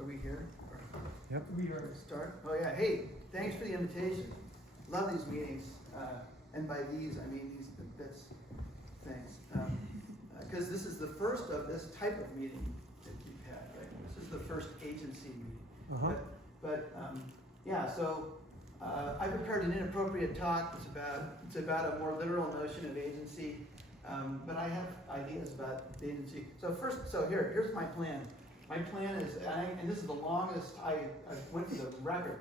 Are we here? Yep. We are. Start? Oh yeah, hey, thanks for the invitation. Love these meetings. And by these, I mean these, that's, thanks. Because this is the first of this type of meeting that you've had, right? This is the first agency meeting. Uh-huh. Yeah, so I prepared an inappropriate talk. It's about a more literal notion of agency. But I have ideas about the agency. So here's my plan. My plan is, and this is the longest I went for the record.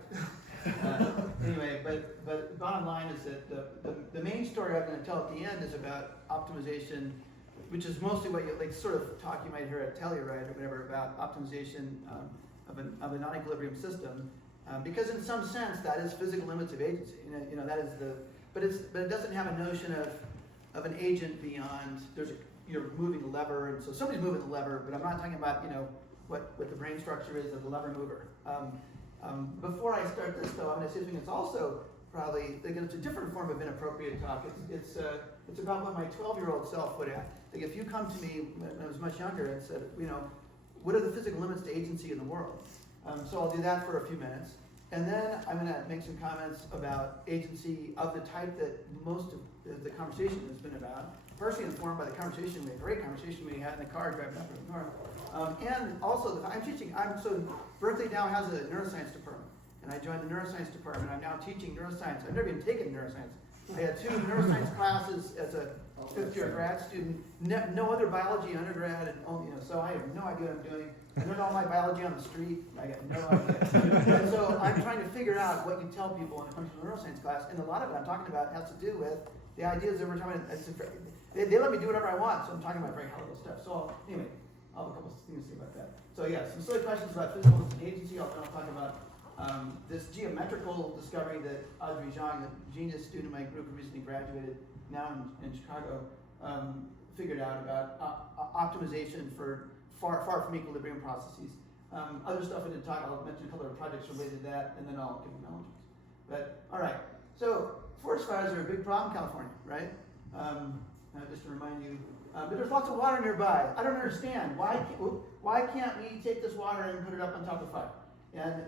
Anyway, but bottom line is that the main story I'm going to tell at the end is about optimization, which is mostly what you like sort of talk you might hear at Telluride or whatever about optimization of a non-equilibrium system, because in some sense that is physical limits of agency. You know that is but it doesn't have a notion of an agent beyond you're moving the lever, and so somebody's moving the lever, but I'm not talking about what the brain structure is of the lever mover. Before I start this though, I'm going to say something that's also probably, again, it's a different form of inappropriate talk. It's about what my 12-year-old self would ask. Like if you come to me when I was much younger and said, what are the physical limits to agency in the world? So I'll do that for a few minutes. And then I'm going to make some comments about agency of the type that most of the conversation has been about, partially informed by the great conversation we had in the car driving up from north. And also, so Berkeley now has a neuroscience department, and I joined the neuroscience department. I'm now teaching neuroscience. I've never even taken neuroscience. I had 2 neuroscience classes as a 5th-year grad student, no other biology undergrad, and so I have no idea what I'm doing. I learned all my biology on the street. I got no idea. And so I'm trying to figure out what you tell people when it comes to a neuroscience class, and a lot of it I'm talking about has to do with the ideas that we're talking about. They let me do whatever I want, so I'm talking about very high-level stuff. So anyway, I'll have a couple things to say about that. So yeah, some silly questions about physical limits and agency. I'll talk about this geometrical discovery that Audrey Zhang, a genius student in my group who recently graduated, now in Chicago, figured out about optimization for far from equilibrium processes. Other stuff I didn't talk, I'll mention a couple of projects related to that, and then I'll give analogies. But, all right, so forest fires are a big problem in California, right? Just to remind you, but there's lots of water nearby. I don't understand. Why can't we take this water and put it up on top of the fire? And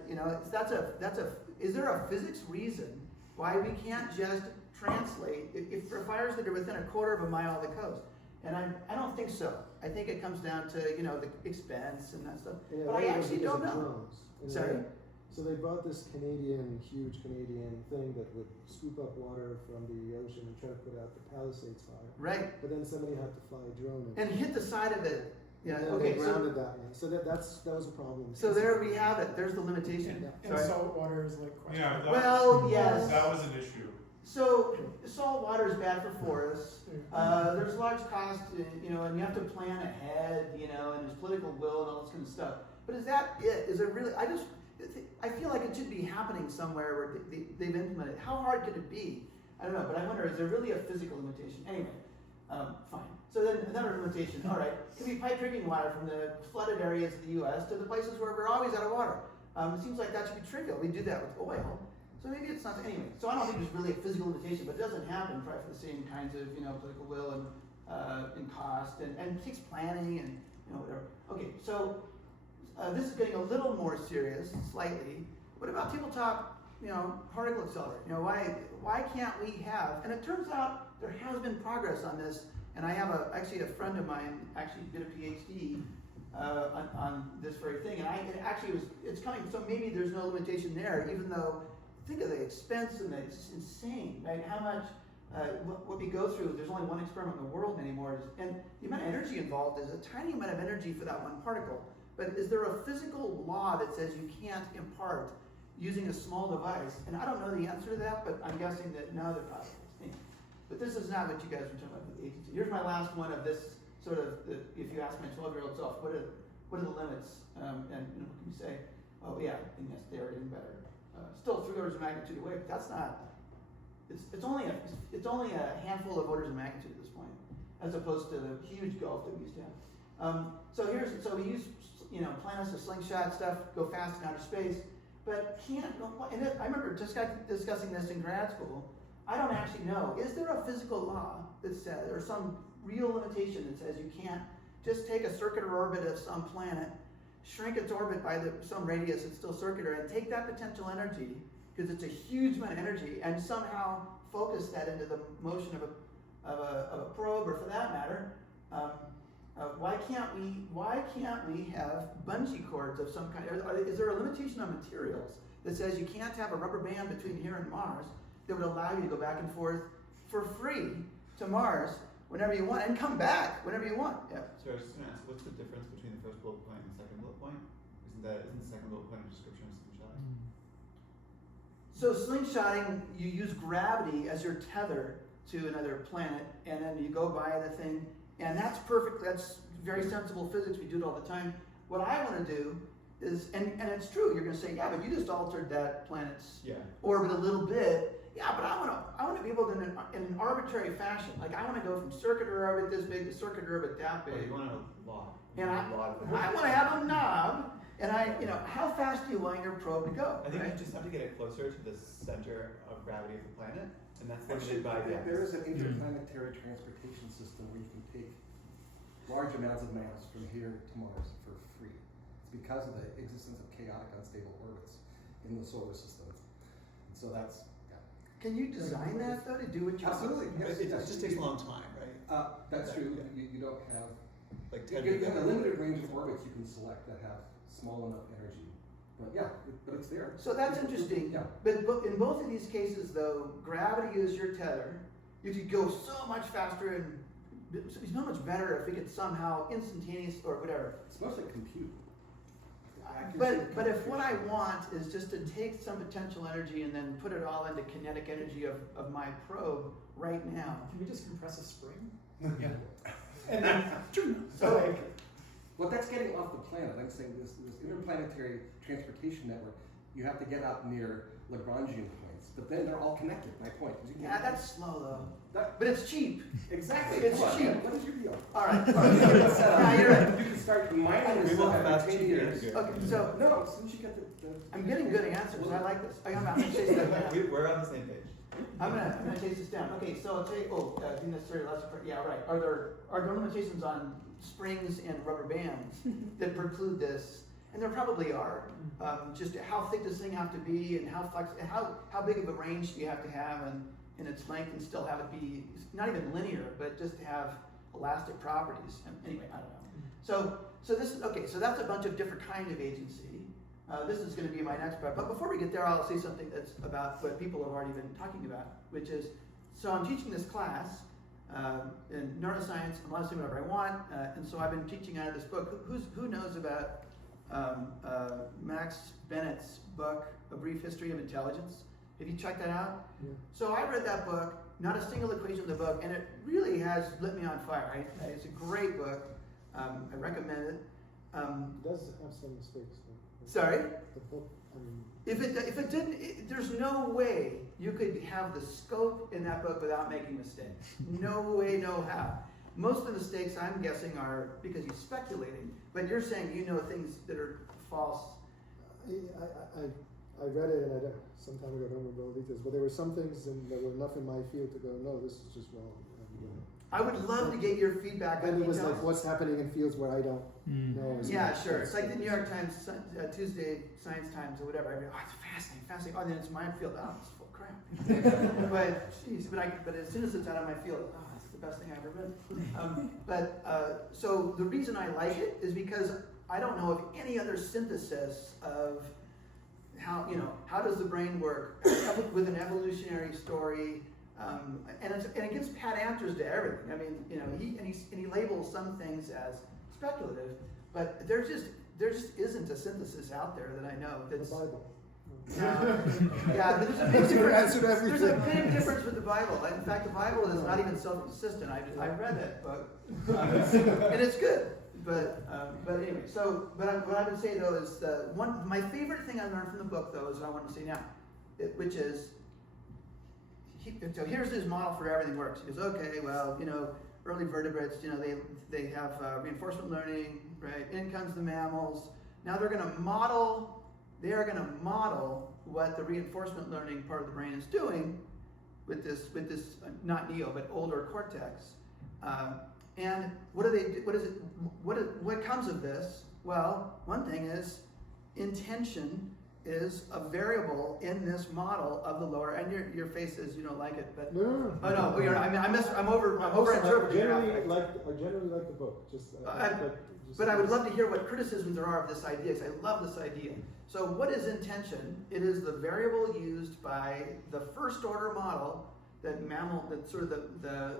is there a physics reason why we can't just translate if for fires that are within a quarter of a mile of the coast? And I don't think so. I think it comes down to the expense and that stuff. Yeah, but I actually don't know. Sorry. So they bought this huge Canadian thing that would scoop up water from the ocean and try to put out the Palisades fire. Right. But then somebody had to fly a drone and hit the side of it. Yeah. And okay. They grounded that one. So that was a problem. So there we have it. There's the limitation. And salt water is like questionable. Yeah. Well, yes. That was an issue. So salt water is bad for forests. There's large cost, and you have to plan ahead, and there's political will and all this kind of stuff. But is that it? Is it really? I feel like it should be happening somewhere where they've implemented it. How hard could it be? I don't know, but I wonder, is there really a physical limitation? Anyway, fine. So then another limitation, all right, can we pipe drinking water from the flooded areas of the U.S. to the places where we're always out of water? It seems like that should be trivial. We do that with oil. So maybe it's not, anyway. So I don't think there's really a physical limitation, but it doesn't happen probably for the same kinds of, political will and cost and it takes planning and, whatever. Okay, so this is getting a little more serious, slightly. What about tabletop, particle accelerator? Why can't we have, and it turns out there has been progress on this, and I have actually a friend of mine actually did a PhD on this very thing, and it's coming, so maybe there's no limitation there, even though, think of the expense and it's insane, right? How much, what we go through, there's only one experiment in the world anymore, and the amount of energy involved is a tiny amount of energy for that one particle. But is there a physical law that says you can't impart using a small device? And I don't know the answer to that, but I'm guessing that no, there probably is. But this is not what you guys were talking about with the agency. Here's my last one of this sort of, if you ask my 12-year-old self, what are the limits? And what can you say? Oh yeah, and yes, they are getting better. Still 3 orders of magnitude away, but that's not. It's only a handful of orders of magnitude at this point, as opposed to the huge gulf that we used to have. So we use plan us a slingshot stuff, go fast in outer space, but I remember discussing this in grad school. I don't actually know. Is there a physical law that says, or some real limitation that says you can't just take a circular orbit of some planet shrink its orbit by some radius, it's still circular, and take that potential energy, because it's a huge amount of energy, and somehow focus that into the motion of a probe, or for that matter, why can't we have bungee cords of some kind? Is there a limitation on materials that says you can't have a rubber band between here and Mars that would allow you to go back and forth for free to Mars whenever you want and come back whenever you want? Yeah. So I was just going to ask, what's the difference between the first bullet point and the second bullet point? Isn't the second bullet point a description of slingshotting? So slingshotting, you use gravity as your tether to another planet, and then you go by the thing, and that's perfect. That's very sensible physics. We do it all the time. What I want to do is, and it's true. You're going to say, yeah, but you just altered that planet's orbit a little bit. Yeah, but I want to be able to, in an arbitrary fashion. Like I want to go from circular orbit this big to circular orbit that big. Well, you want a lot. And I want to have a knob. And how fast do you want your probe to go? I think you just have to get it closer to the center of gravity of the planet, and that's limited by the There is an interplanetary transportation system where you can take large amounts of mass from here to Mars for free. It's because of the existence of chaotic, unstable orbits in the solar system. And so that's, yeah. Can you design that though to do what you Absolutely, want? yes. It just takes a long time, right? That's true. You don't have, Like you have a limited range of orbits you can select that have small enough energy. But yeah, but it's there. So that's interesting. Yeah. But in both of these cases, though, gravity is your tether. You could go so much faster, and it's so much better if we could somehow instantaneous or whatever. It's mostly compute. But if what I want is just to take some potential energy and then put it all into kinetic energy of my probe right now. Can we just compress a spring? Yeah. And then, So Well, that's getting off the planet. I'm saying this interplanetary transportation network, you have to get out near Lagrangian points, but then they're all connected. My point. yeah, that's slow though. But it's cheap. Exactly. It's cheap. What is your deal? All right. Yeah, you're right. You can start mining this We want stuff fast, in 10 cheap years. answer. Okay, so No, as soon as you get the I'm getting good answers. I like this. I'm gonna chase that down. We're on the same page. I'm gonna chase this down. Okay, so I'll take necessary less. Yeah, right. Are there limitations on springs and rubber bands that preclude this? And there probably are. Just how thick does this thing have to be, and how big of a range do you have to have, and its length, and still have it be not even linear, but just to have elastic properties. And anyway, I don't know. So this is okay. So that's a bunch of different kind of agency. This is going to be my next part. But before we get there, I'll say something that's about what people have already been talking about, which is, so I'm teaching this class in neuroscience. I'm allowed to say whatever I want, and so I've been teaching out of this book. Who knows about Max Bennett's book, A Brief History of Intelligence? Have you checked that out? Yeah. So I read that book, not a single equation in the book, and it really has lit me on fire. It's a great book. I recommend it. It does have some mistakes though. Sorry? The book, I mean, If it didn't, there's no way you could have the scope in that book without making mistakes. No way, no how. Most of the mistakes, I'm guessing, are because he's speculating, but you're saying you know things that are false. I read it and some time ago, I don't remember all the details, but there were some things that were enough in my field to go, no, this is just wrong. I would love to get your feedback on And it was details. like what's happening in fields where I don't know. as Yeah, much. sure. It's like the New York Times, Tuesday Science Times or whatever. Oh, it's fascinating. Oh, then it's my field. Oh, it's full of crap. but geez, but as soon as it's out of my field, oh, it's the best thing I've ever read. So the reason I like it is because I don't know of any other synthesis of how does the brain work with an evolutionary story. And it gives pat answers to everything. I mean, he labels some things as speculative, but there just isn't a synthesis out there that I know that's The Bible. yeah, but there's a big difference. There's a big difference with the Bible. In fact, the Bible is not even self-consistent. I read that book, and it's good. But anyway, what I would say though is my favorite thing I learned from the book though is what I want to say now, which is. So here's his model for everything works. He goes, okay, well, early vertebrates, they have reinforcement learning, right? In comes the mammals. Now they are going to model what the reinforcement learning part of the brain is doing with this not neo but older cortex. And what comes of this Well, one thing is intention is a variable in this model of the lower, and your face says you don't like it, but No. oh no, well, I'm over I interpreting. generally like the book. Just, But I would love to hear what criticisms there are of this idea, because I love this idea. So what is intention? It is the variable used by the first order model that sort of the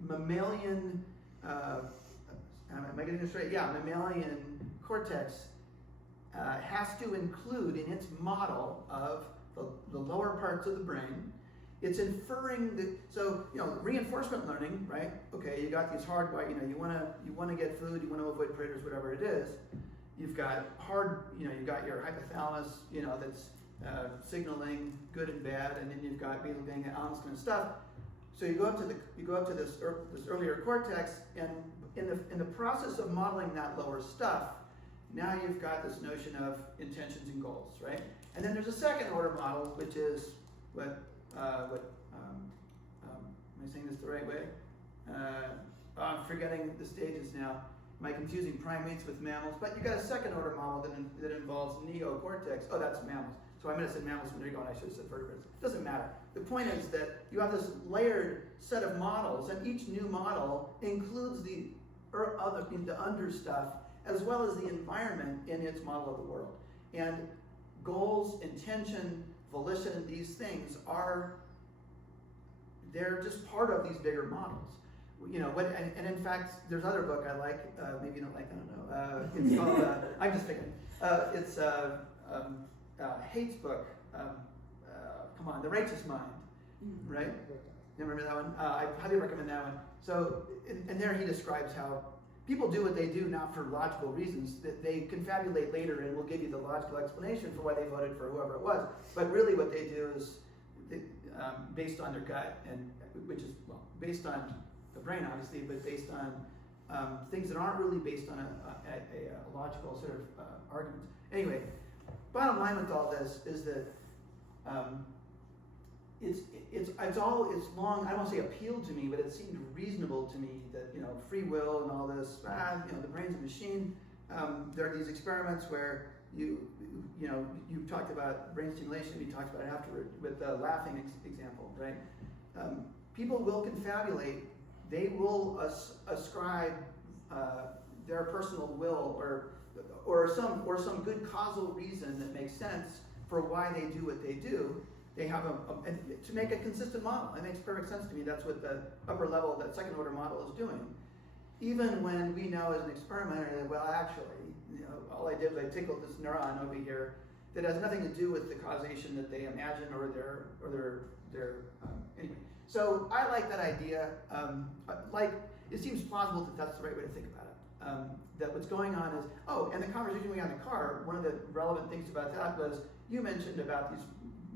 mammalian, am I getting this right? Yeah, mammalian cortex has to include in its model of the lower parts of the brain. It's inferring so reinforcement learning, right? Okay, you got these hardwired, you want to get food, you want to avoid predators, whatever it is. You've got you've got your hypothalamus, that's signaling good and bad, and then you've got basal ganglia, and stuff. So you go up to this earlier cortex, and in the process of modeling that lower stuff, now you've got this notion of intentions and goals, right? And then there's a second order model, which is am I saying this the right way? I'm forgetting the stages now. Am I confusing primates with mammals? But you got a second order model that involves neocortex. Oh, that's mammals. So I meant to say mammals a minute ago, and I should have said vertebrates. It doesn't matter. The point is that you have this layered set of models, and each new model includes the under stuff as well as the environment in its model of the world. And goals, intention, volition, these things they're just part of these bigger models. And in fact, there's another book I like, maybe you don't like, I don't know. It's called, I'm just picking, it's Haight's book, come on, The Righteous Mind, right? You remember that one? I highly recommend that one. So, and there he describes how people do what they do not for logical reasons, that they confabulate later and will give you the logical explanation for why they voted for whoever it was. But really what they do is based on their gut, and which is based on the brain obviously, but based on things that aren't really based on a logical sort of argument. Anyway, bottom line with all this is that it's long. I don't say appealed to me, but it seemed reasonable to me that free will and all this. The brain's a machine. There are these experiments where you talked about brain stimulation. We talked about it afterward with the laughing example, right? People will confabulate. They will ascribe their personal will or some good causal reason that makes sense for why they do what they do. They have to make a consistent model. It makes perfect sense to me. That's what the upper level, that second order model is doing. Even when we know as an experimenter that, well, actually, all I did was I tickled this neuron over here that has nothing to do with the causation that they imagine or their anyway. So I like that idea. It seems plausible that that's the right way to think about it. That what's going on is, and the conversation we had in the car, one of the relevant things about that was you mentioned about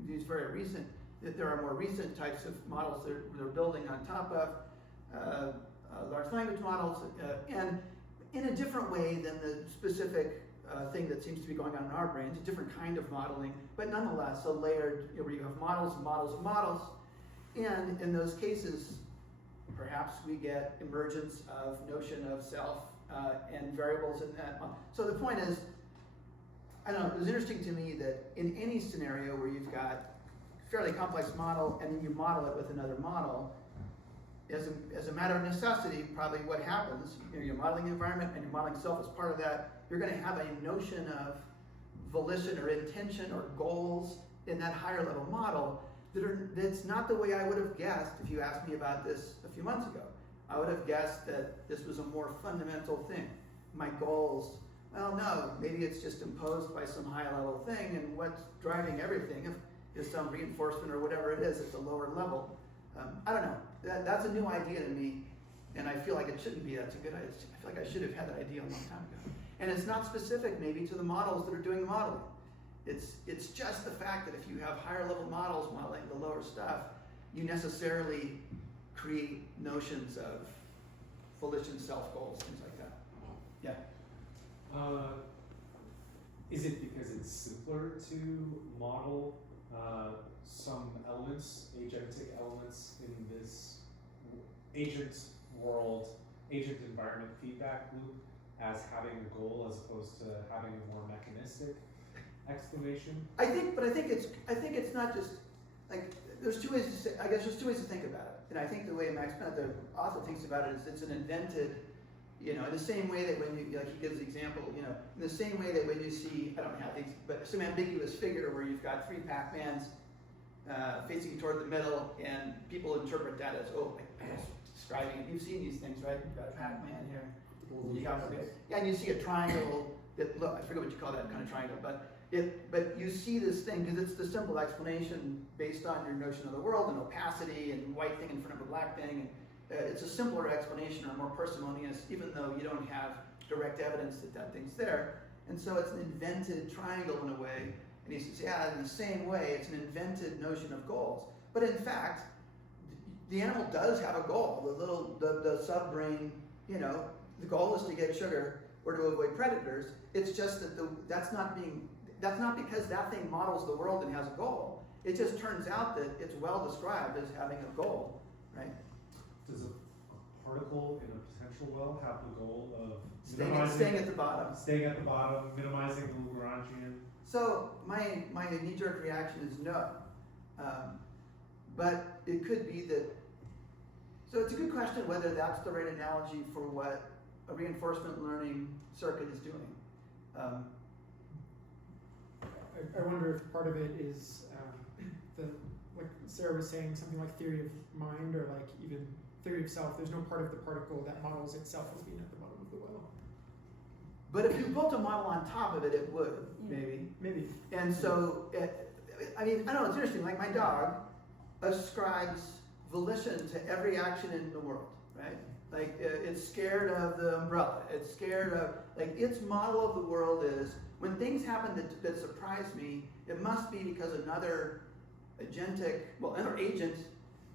these very recent, that there are more recent types of models that they're building on top of large language models, and in a different way than the specific thing that seems to be going on in our brains, a different kind of modeling, but nonetheless a layered, where you have models and models and models, and in those cases, perhaps we get emergence of notion of self and variables in that. So the point is, I don't know, it was interesting to me that in any scenario where you've got a fairly complex model and then you model it with another model, as a matter of necessity, probably what happens, you're modeling the environment and you're modeling self as part of that, you're going to have a notion of volition or intention or goals in that higher level model that's not the way I would have guessed if you asked me about this a few months ago. I would have guessed that this was a more fundamental thing. My goals, well, no, maybe it's just imposed by some high level thing, and what's driving everything is some reinforcement or whatever it is at the lower level. I don't know. That's a new idea to me, and I feel like it shouldn't be. That's a good idea. I feel like I should have had that idea a long time ago. And it's not specific maybe to the models that are doing the modeling. It's just the fact that if you have higher level models modeling the lower stuff, you necessarily create notions of volition, self goals, things like that. Yeah. Is it because it's simpler to model some elements, agentic elements in this agent world, agent environment feedback loop as having a goal as opposed to having a more mechanistic explanation? I think it's not just, like, there's two ways to say, I guess there's two ways to think about it. And I think the way Max Bennett, the author, thinks about it is it's an invented, in the same way that when you, like, he gives the example, in the same way that when you see, I don't know how things, but some ambiguous figure where you've got three Pac-Mans facing toward the middle, and people interpret that as, describing it. You've seen these things, right? You've got a Pac-Man here. Yeah, and you see a triangle that, look, I forget what you call that kind of triangle, but you see this thing because it's the simple explanation based on your notion of the world and opacity and white thing in front of a black thing. And, it's a simpler explanation or more parsimonious, even though you don't have direct evidence that thing's there. And so it's an invented triangle in a way. And he says, yeah, in the same way, it's an invented notion of goals. But in fact, the animal does have a goal. The subbrain, the goal is to get sugar or to avoid predators. It's just that that's not because that thing models the world and has a goal. It just turns out that it's well described as having a goal, right? Does a particle in a potential well have the goal of Staying at the bottom. Staying at the bottom, minimizing the Lagrangian? So my knee-jerk reaction is no. But it could be that, so it's a good question whether that's the right analogy for what a reinforcement learning circuit is doing. I wonder if part of it is like Sarah was saying, something like theory of mind or like even theory of self. There's no part of the particle that models itself as being at the bottom of the well. But if you built a model on top of it, it would, maybe. Maybe. And so, I don't know, it's interesting, like my dog ascribes volition to every action in the world, right? Like, it's scared of the umbrella, it's scared of, like, its model of the world is, when things happen that surprise me, it must be because another agent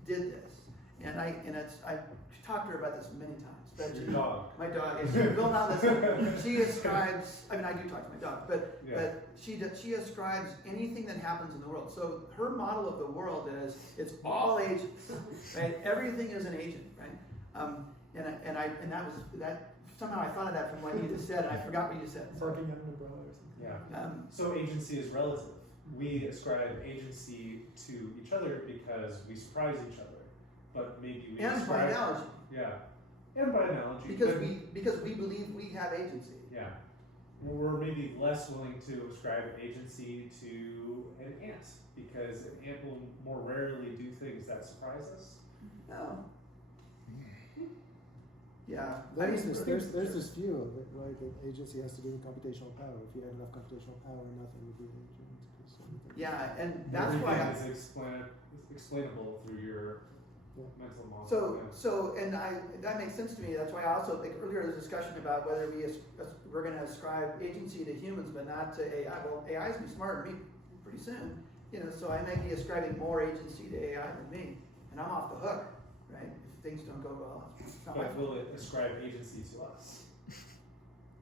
did this. And I've talked to her about this many times. But Your dog. My dog, and she built on this. She ascribes. I do talk to my dog, but she ascribes anything that happens in the world. So her model of the world is it's all agents, right? Everything is an agent, right? And that somehow I thought of that from what you just said, and I forgot what you said. Barking at an umbrella or something. Yeah. So agency is relative. We ascribe agency to each other because we surprise each other, but maybe we And by analogy. Yeah. And by analogy. Because we believe we have agency. Yeah. We're maybe less willing to ascribe agency to an ant because an ant will more rarely do things that surprise us. No. Yeah. There's this view of it, right? That agency has to do with computational power. If you have enough computational power, nothing would be an agent. Yeah, and that's Everything why is explainable through your mental model. So that makes sense to me. That's why I also think earlier the discussion about whether we're going to ascribe agency to humans but not to AI. Well, AI is going to be smarter than me pretty soon, so I may be ascribing more agency to AI than me, and I'm off the hook, right? If things don't go well. It's not my But fault. will it ascribe agency to us?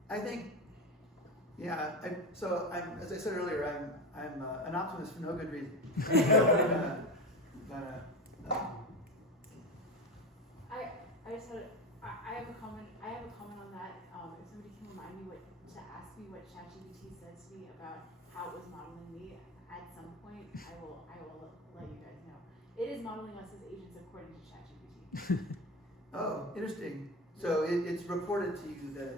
I think, yeah. As I said earlier, I'm an optimist for no good reason. I have a comment. I have a comment on that. If somebody can remind me to ask me what ChatGPT says to me about how it was modeling me at some point, I will let you guys know. It is modeling us as agents according to ChatGPT. Oh, interesting. So it's reported to you that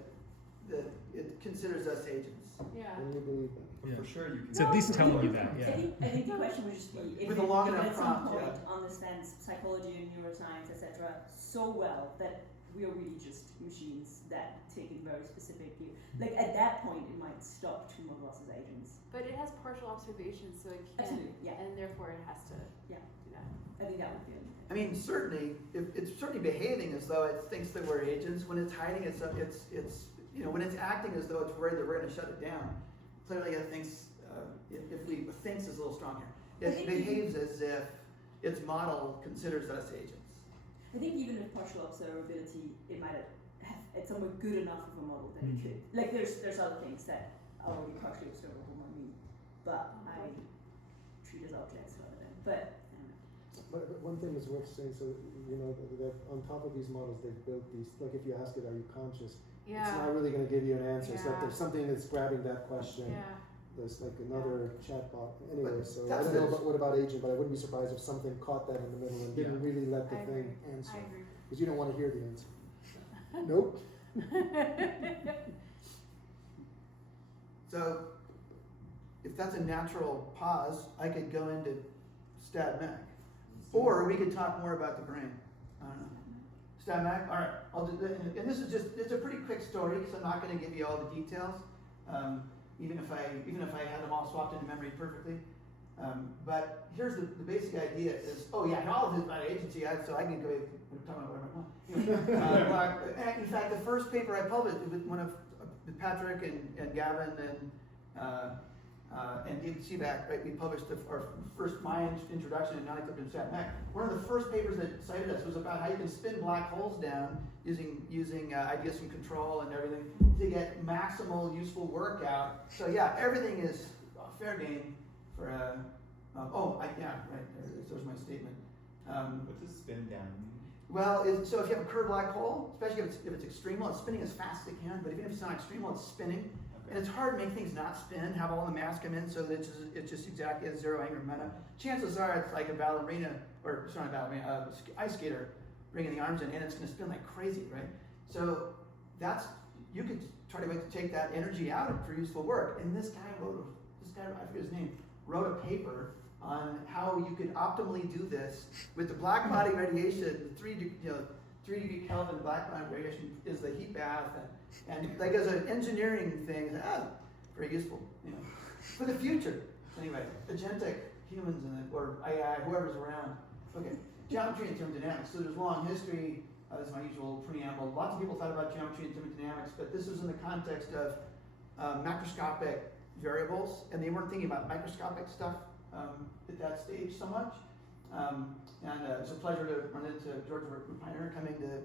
it considers us agents. Yeah. And you believe that. But for sure you can. It's at least telling you that, I think the question would just be if With a it long if enough at some prompt, point understands psychology and neuroscience, etc., so well that we are really just machines that take it very specifically. Like at that point, it might stop to model us as agents. But it has partial observations, so it can, Absolutely, yeah. and therefore it has to Yeah. do that. I think that would be. I mean, certainly, it's certainly behaving as though it thinks that we're agents. When it's hiding, it's when it's acting as though it's worried that we're going to shut it down. Clearly, it thinks. Thinks is a little strong here. It behaves as if its model considers us agents. I think even with partial observability, it might have it's somewhat good enough of a model that it could. Like there's other things that are already partially observable on me, but I treat as objects rather than. But I don't know. But one thing is worth saying, so that on top of these models, they've built these. Like if you ask it, "Are you conscious?" Yeah. it's not really going to give you an answer. It's like Yeah. there's something that's grabbing that question. Yeah. There's like another chatbot. Anyway, But so I that's don't know the- about, what about agent, but I wouldn't be surprised if something caught that in the middle and didn't really let the I thing agree. answer. I agree. Because you don't want to hear the answer. Nope. So, if that's a natural pause, I could go into StatMech. Or we could talk more about the brain. I don't know. StatMech, all right, I'll do that. And this is just, it's a pretty quick story, because I'm not gonna give you all the details. Even if I had them all swapped into memory perfectly. But here's the basic idea is, oh yeah, and all of this about agency, so I can go, talk about whatever I want. Anyway, in fact, the first paper I published with one of Patrick and Gavin and David Seaback, right, we published my introduction in non-equilibrium StatMech. One of the first papers that cited us was about how you can spin black holes down using ideas from control and everything to get maximal useful work out. So yeah, everything is fair game for there's my statement. What does spin down mean? Well, so if you have a curved black hole, especially if it's extremal, it's spinning as fast as it can. But even if it's not extremal, it's spinning. And it's hard to make things not spin, have all the mass come in so that it's just exactly at zero angular momentum. Chances are it's like a ballerina, or sorry, not ballerina, ice skater bringing the arms in, and it's going to spin like crazy, right? So you could try to take that energy out for useful work. And this guy, I forget his name, wrote a paper on how you could optimally do this with the black body radiation, 3 degree Kelvin black body radiation is the heat bath, and like as an engineering thing, very useful, for the future. Anyway, agentic humans or AI, whoever's around. Okay, geometry and thermodynamics. So there's a long history. This is my usual preamble. Lots of people thought about geometry and thermodynamics, but this was in the context of macroscopic variables, and they weren't thinking about microscopic stuff at that stage so much. It's a pleasure to run into George Rupiner coming to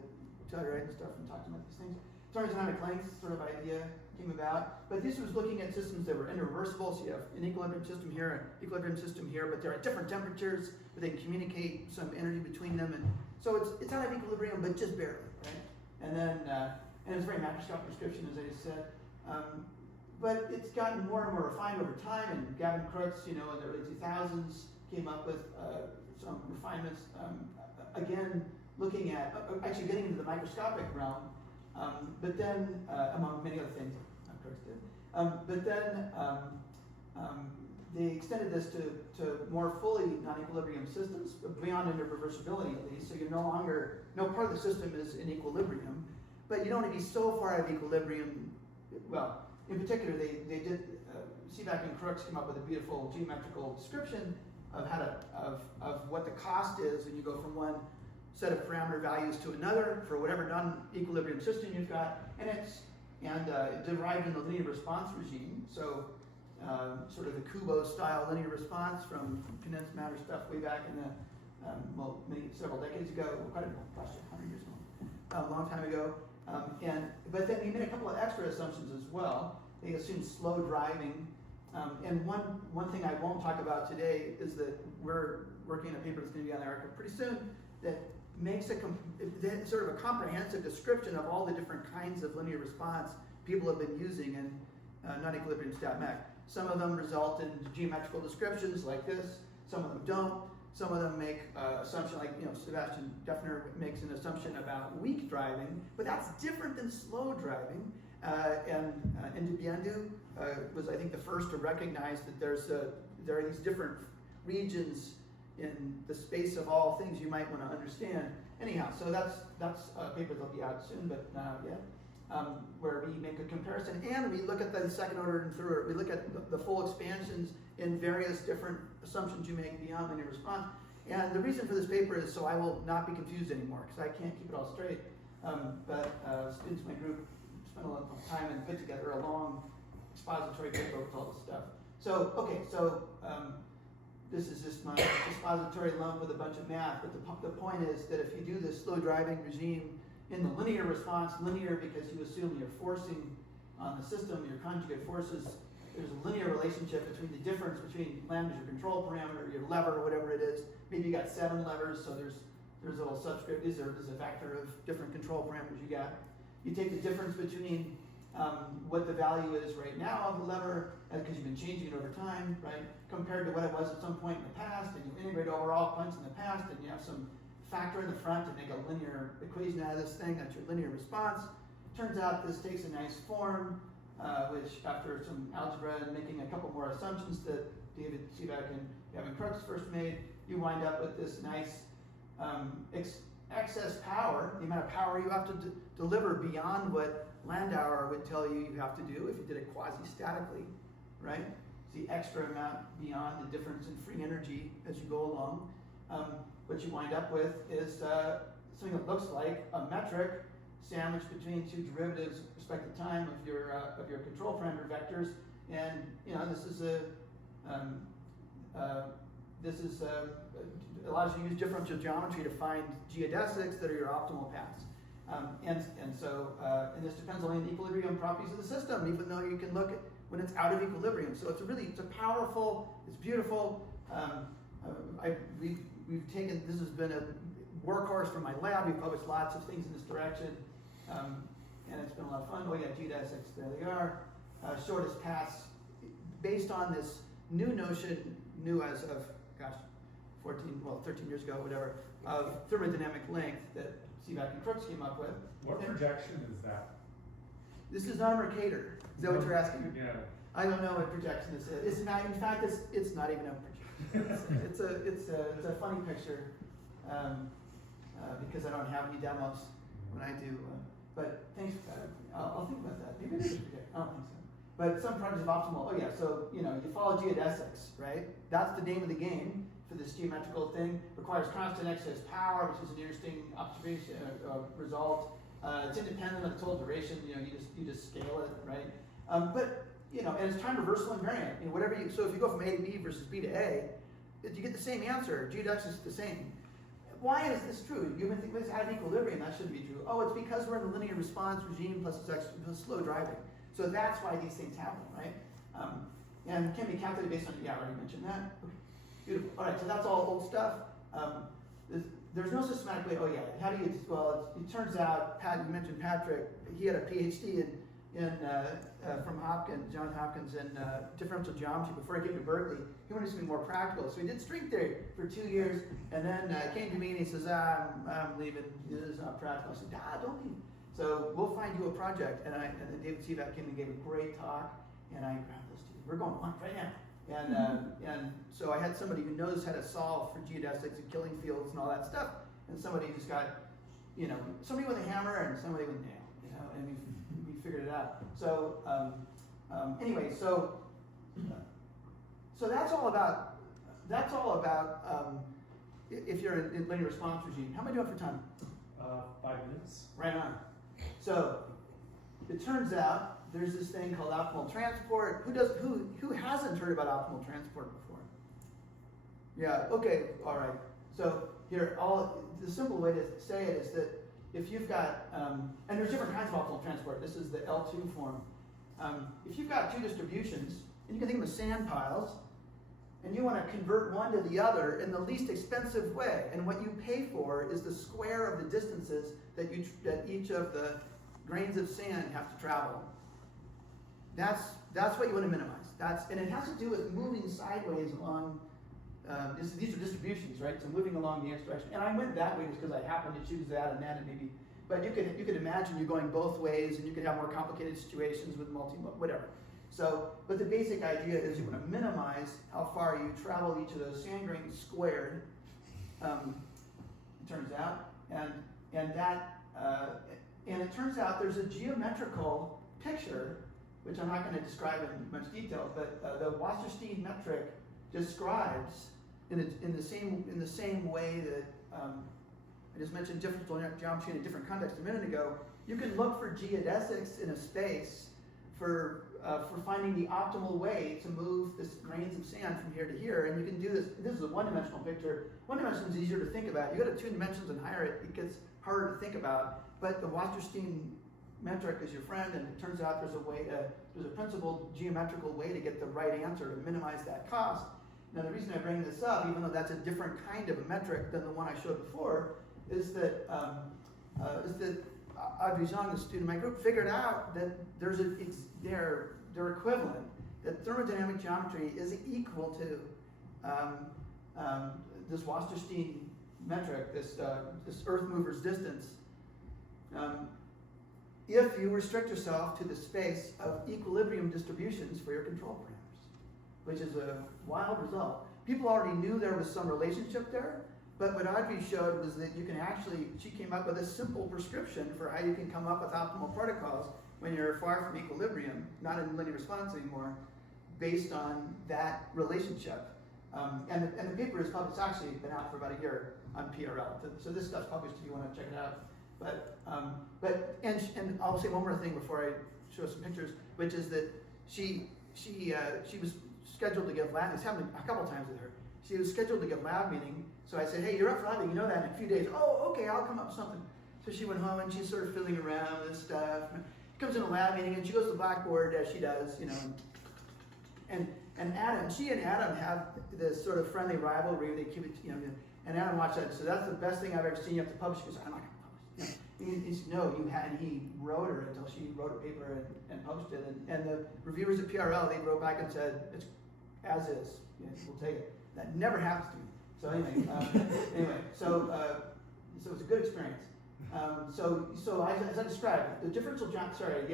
Telluride and stuff and talk to him about these things. Thermodynamic length sort of idea came about, but this was looking at systems that were irreversible. So you have an equilibrium system here, an equilibrium system here, but they're at different temperatures, but they can communicate some energy between them, and so it's out of equilibrium, but just barely, right? And then and it's very macroscopic description, as I just said. But it's gotten more and more refined over time, and Gavin Crooks, in the early 2000s, came up with some refinements. Again, looking at actually getting into the microscopic realm, but then among many other things, Crooks did. But then they extended this to more fully non-equilibrium systems, beyond irreversibility at least. So you're no part of the system is in equilibrium, but you don't want to be so far out of equilibrium. Well, in particular, they did, Seaback and Crooks came up with a beautiful geometrical description of of what the cost is when you go from one set of parameter values to another for whatever non-equilibrium system you've got, and it's derived in the linear response regime. So sort of the Kubo style linear response from condensed matter stuff way back in the several decades ago, quite a 100 years ago, a long time ago. But then we made a couple of extra assumptions as well. They assumed slow driving. And one thing I won't talk about today is that we're working on a paper that's going to be on Erica pretty soon that makes sort of a comprehensive description of all the different kinds of linear response people have been using in non-equilibrium StatMech. Some of them result in geometrical descriptions like this. Some of them don't. Some of them make assumption, like Sebastian Defner makes an assumption about weak driving, but that's different than slow driving. And Ndibiandu was, I think, the first to recognize that there are these different regions in the space of all things you might want to understand. Anyhow, so that's a paper that'll be out soon, but not out yet. Where we make a comparison and we look at the second order and third order. We look at the full expansions in various different assumptions you make beyond linear response. And the reason for this paper is so I will not be confused anymore, because I can't keep it all straight. But students in my group spent a lot of time and put together a long expository paper with all this stuff. So, okay, this is just my expository lump with a bunch of math, but the point is that if you do this slow driving regime in the linear response, linear because you assume you're forcing on the system, your conjugate forces, there's a linear relationship between the difference between lambda is your control parameter, your lever, whatever it is. Maybe you got 7 levers, so there's a little subscript, there's a vector of different control parameters you got. You take the difference between what the value is right now of the lever, because you've been changing it over time, right, compared to what it was at some point in the past, and you integrate over all points in the past, and you have some factor in the front to make a linear equation out of this thing. That's your linear response. Turns out this takes a nice form, which after some algebra and making a couple more assumptions that David Sivak and Gavin Crooks first made, you wind up with this nice excess power, the amount of power you have to deliver beyond what Landauer would tell you you have to do if you did it quasi-statically, right? It's the extra amount beyond the difference in free energy as you go along. What you wind up with is something that looks like a metric sandwiched between two derivatives with respect to time of your control parameter vectors, and this allows you to use differential geometry to find geodesics that are your optimal paths. And this depends only on the equilibrium properties of the system, even though you can look at when it's out of equilibrium. So it's a powerful, it's beautiful. This has been a workhorse for my lab. We've published lots of things in this direction, and it's been a lot of fun. Oh yeah, geodesics, there they are. Shortest paths, based on this new notion, new as of, 13 years ago, whatever, of thermodynamic length that Sivak and Crooks came up with. What projection is that? This is not a Mercator. Is that what you're asking? Yeah. I don't know what projection this is. It's not. In fact, it's not even a projection. It's a funny picture because I don't have any demos when I do. But thanks for that. I'll think about that. Maybe it is a projection. I don't think so. But some projects of optimal. Oh yeah. So you follow geodesics, right? That's the name of the game for this geometrical thing. Requires constant excess power, which is an interesting observation result. It's independent of the total duration. You just scale it, right? And it's time reversal invariant. So if you go from A to B versus B to A, you get the same answer. Geodesics is the same. Why is this true? You would think it's out of equilibrium. That shouldn't be true. Oh, it's because we're in a linear response regime plus it's slow driving. So that's why these things happen, right? And can be calculated based on. Yeah, I already mentioned that. Okay. Beautiful. All right, so that's all old stuff. There's no systematic way. Oh yeah, how do you? Well, it turns out, you mentioned Patrick. He had a PhD from Johns Hopkins in differential geometry before he came to Berkeley. He wanted something more practical, so he did string theory for 2 years, and then came to me and he says, "I'm leaving. This is not practical." I said, "Don't leave." So we'll find you a project, and then David Sivak came and gave a great talk, and I grabbed those two. We're going on right now. And so I had somebody who knows how to solve for geodesics and killing fields and all that stuff, and somebody who's got, somebody with a hammer and somebody with a nail, and we figured it out. So anyway, so that's all about if you're in linear response regime. How am I doing for time? 5 minutes. Right on. So it turns out there's this thing called optimal transport. Who hasn't heard about optimal transport before? Yeah, okay, all right. So here, the simple way to say it is that if you've got, and there's different kinds of optimal transport. This is the L2 form. If you've got two distributions, and you can think of them as sand piles, and you want to convert one to the other in the least expensive way, and what you pay for is the square of the distances that each of the grains of sand have to travel. That's what you want to minimize. And it has to do with moving sideways along. These are distributions, right? So moving along the x direction. And I went that way just because I happened to choose that and that, and maybe. But you could imagine you going both ways, and you could have more complicated situations with whatever. So, but the basic idea is you want to minimize how far you travel each of those sand grains squared. It turns out, and it turns out there's a geometrical picture, which I'm not going to describe in much detail, but the Wasserstein metric describes in the same way that I just mentioned differential geometry in a different context a minute ago. You can look for geodesics in a space for finding the optimal way to move this grains of sand from here to here, and you can do this. This is a one-dimensional picture. One dimension is easier to think about. You go to 2 dimensions and higher, it gets harder to think about. But the Wasserstein metric is your friend, and it turns out there's a principled geometrical way to get the right answer to minimize that cost. Now the reason I bring this up, even though that's a different kind of a metric than the one I showed before, is that Audrey Zhang, the student in my group, figured out that they're equivalent, that thermodynamic geometry is equal to this Wasserstein metric, this Earth mover's distance, if you restrict yourself to the space of equilibrium distributions for your control parameters, which is a wild result. People already knew there was some relationship there, but what Audrey showed was that you can actually, she came up with a simple prescription for how you can come up with optimal protocols when you're far from equilibrium, not in linear response anymore, based on that relationship. And the paper is published, it's actually been out for about a year on PRL. So this stuff's published if you want to check it out. And I'll say one more thing before I show some pictures, which is that she was scheduled to give lab, it's happened a couple times with her. She was scheduled to give lab meeting, so I said, hey, you're up for lab meeting, you know that in a few days. Oh, okay, I'll come up with something. So she went home and she's sort of fiddling around with this stuff. Comes in a lab meeting and she goes to the blackboard as she does, you know. And Adam, she and Adam have this sort of friendly rivalry. They keep it, you know. And Adam watched that. So that's the best thing I've ever seen. You have to publish. He goes, I'm not going to publish. You know, he said, no, you had. And he wrote her until she wrote a paper and published it. And the reviewers at PRL, they wrote back and said, it's as is. You know, we'll take it. That never happens to me. So anyway, so it's a good experience. So as I described, the differential geometry,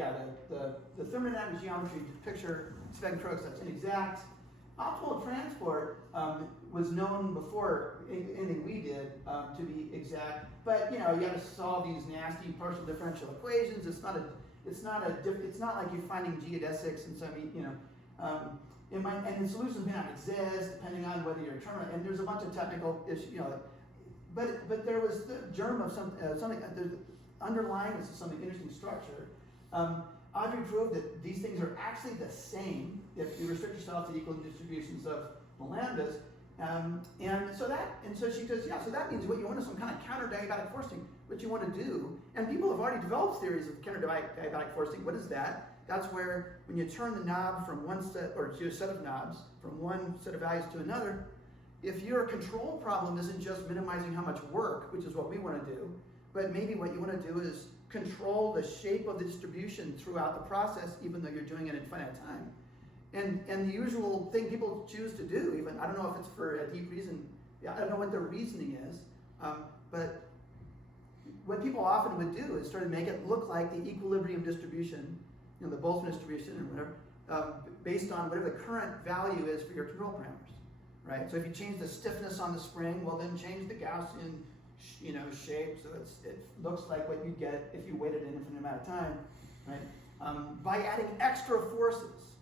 the thermodynamic geometry picture, Sven Crookes, that's inexact. Optimal transport was known before anything we did to be exact, but you know you have to solve these nasty partial differential equations. It's not like you're finding geodesics and some and the solutions may not exist depending on whether you're and there's a bunch of technical issues, you know. But there was the germ of something. There's underlying this is something interesting structure. Audrey proved that these things are actually the same if you restrict yourself to equal distributions of the lambdas. So she goes, yeah. So that means what you want is some kind of counter-diabatic forcing. What you want to do, and people have already developed theories of counter-diabatic forcing. What is that? That's where when you turn the knob from one set or to a set of knobs from one set of values to another. If your control problem isn't just minimizing how much work, which is what we want to do, but maybe what you want to do is control the shape of the distribution throughout the process, even though you're doing it in finite time. And the usual thing people choose to do, even, I don't know if it's for a deep reason, I don't know what their reasoning is, but what people often would do is sort of make it look like the equilibrium distribution, you know, the Boltzmann distribution or whatever, based on whatever the current value is for your control parameters. Right, so if you change the stiffness on the spring, well then change the Gaussian, shape, so it looks like what you'd get if you waited an infinite amount of time, right? By adding extra forces,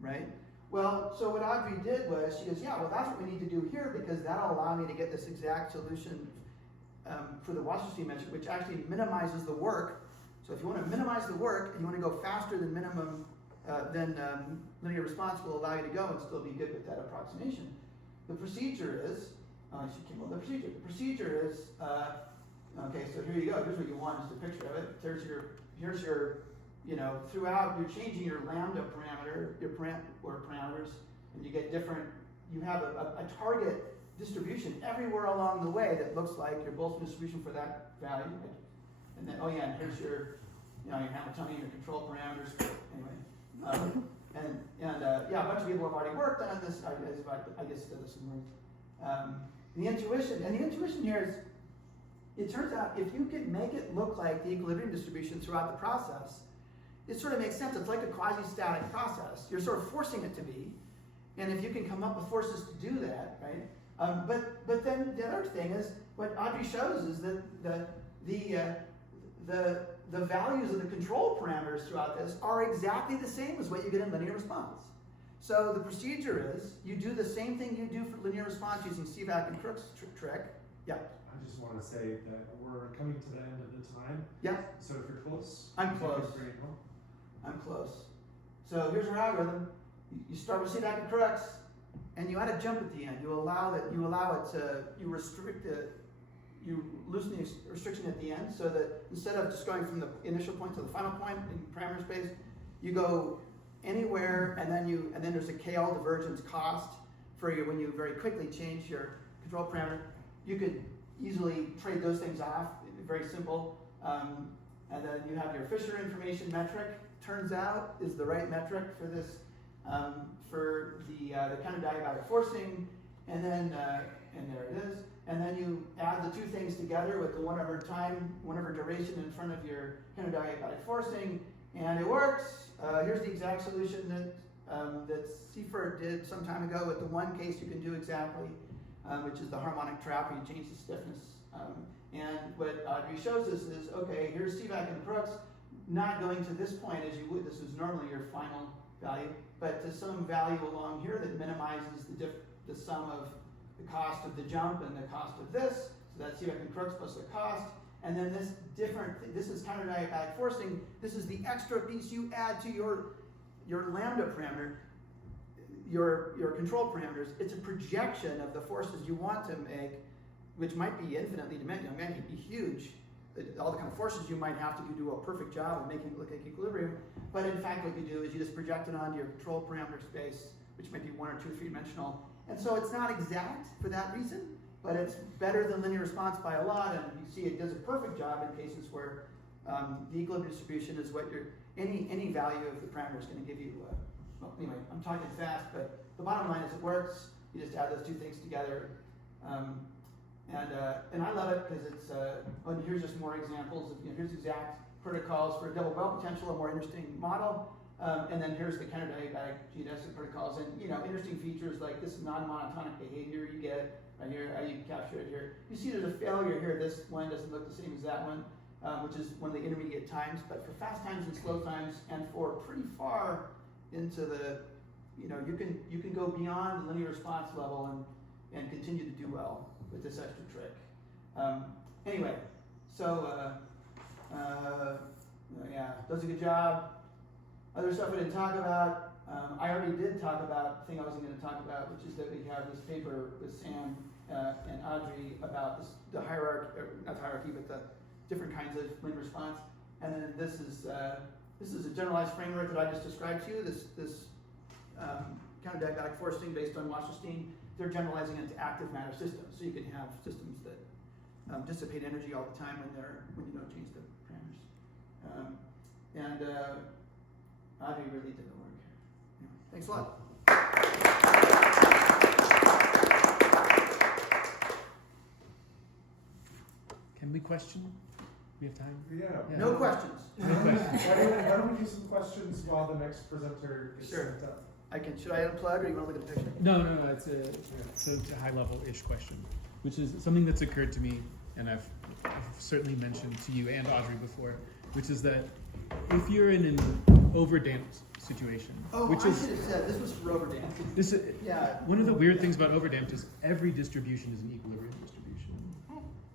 right? Well, so what Audrey did was she goes, yeah, well that's what we need to do here because that'll allow me to get this exact solution for the Wasserstein metric, which actually minimizes the work. So if you want to minimize the work and you want to go faster than minimum, then linear response will allow you to go and still be good with that approximation. The procedure is, the procedure is, okay, so here you go, here's what you want, just a picture of it. Here's your, throughout, you're changing your lambda parameter, or parameters, and you get different, you have a target distribution everywhere along the way that looks like your Boltzmann distribution for that value. And then, and here's your, your Hamiltonian, your control parameters, anyway. A bunch of people have already worked on this. I guess did this some work. The intuition here is, it turns out if you can make it look like the equilibrium distribution throughout the process, it sort of makes sense. It's like a quasi-static process. You're sort of forcing it to be, and if you can come up with forces to do that, right? But then the other thing is what Audrey shows is that the values of the control parameters throughout this are exactly the same as what you get in linear response. So the procedure is, you do the same thing you do for linear response using Sivak and Crookes' trick. Yeah? I just want to say that we're coming to the end of the time. Yeah? So if you're close, I'm close. I'm close. So here's our algorithm. You start with Sivak and Crookes, and you add a jump at the end. You loosen the restriction at the end so that instead of just going from the initial point to the final point in parameter space, you go anywhere and then there's a KL divergence cost for you when you very quickly change your control parameter. You could easily trade those things off, very simple. And then you have your Fisher information metric, turns out is the right metric for this, for the counterdiabatic forcing, and then, and there it is. And then you add the two things together with the 1/time, duration in front of your counterdiabatic forcing, and it works. Here's the exact solution that Seifert did some time ago with the one case you can do exactly, which is the harmonic trap where you change the stiffness. And what Audrey shows us is, okay, here's CVAC and Crooks, not going to this point as you would, this is normally your final value, but to some value along here that minimizes the sum of the cost of the jump and the cost of this, so that's CVAC and Crooks plus the cost. And then this this is counterdiabatic forcing, this is the extra piece you add to your lambda parameter, your control parameters. It's a projection of the forces you want to make, which might be infinitely dimensional, might be huge. All the kind of forces you might have to do a perfect job of making it look like equilibrium. But in fact, what you do is you just project it onto your control parameter space, which might be 1 or 2 or 3 dimensional. And so it's not exact for that reason, but it's better than linear response by a lot. And you see it does a perfect job in cases where the equilibrium distribution is what any value of the parameter is going to give you. Well, anyway, I'm talking fast, but the bottom line is it works. You just add those two things together. And I love it because it's, and here's just more examples of, here's exact protocols for double belt potential, a more interesting model. And then here's the counterdiabatic geodesic protocols, and interesting features like this non-monotonic behavior you get right here, how you capture it here. You see there's a failure here. This one doesn't look the same as that one, which is one of the intermediate times. But for fast times and slow times, and for pretty far into the, you can go beyond the linear response level and continue to do well with this extra trick. Anyway, so yeah, does a good job. Other stuff I didn't talk about. I already did talk about the thing I wasn't going to talk about, which is that we have this paper with Sam and Audrey about the hierarchy, not hierarchy, but the different kinds of linear response. And then this is a generalized framework that I just described to you. This counterdiabatic forcing based on Wasserstein. They're generalizing into active matter systems, so you can have systems that dissipate energy all the time when you don't change the parameters. Audrey really did the work here. Anyway, thanks a lot. Can we question? We have time? Yeah. No questions. No questions. Why don't we do some questions while the next presenter is Sure. set up? Should I unplug, or you want to look at the picture? No, it's a high level-ish question, which is something that's occurred to me, and I've certainly mentioned to you and Audrey before, which is that if you're in an overdamped situation, which I is should have said this was for overdamped. this, Yeah. one of the weird things about overdamped is every distribution is an equilibrium distribution.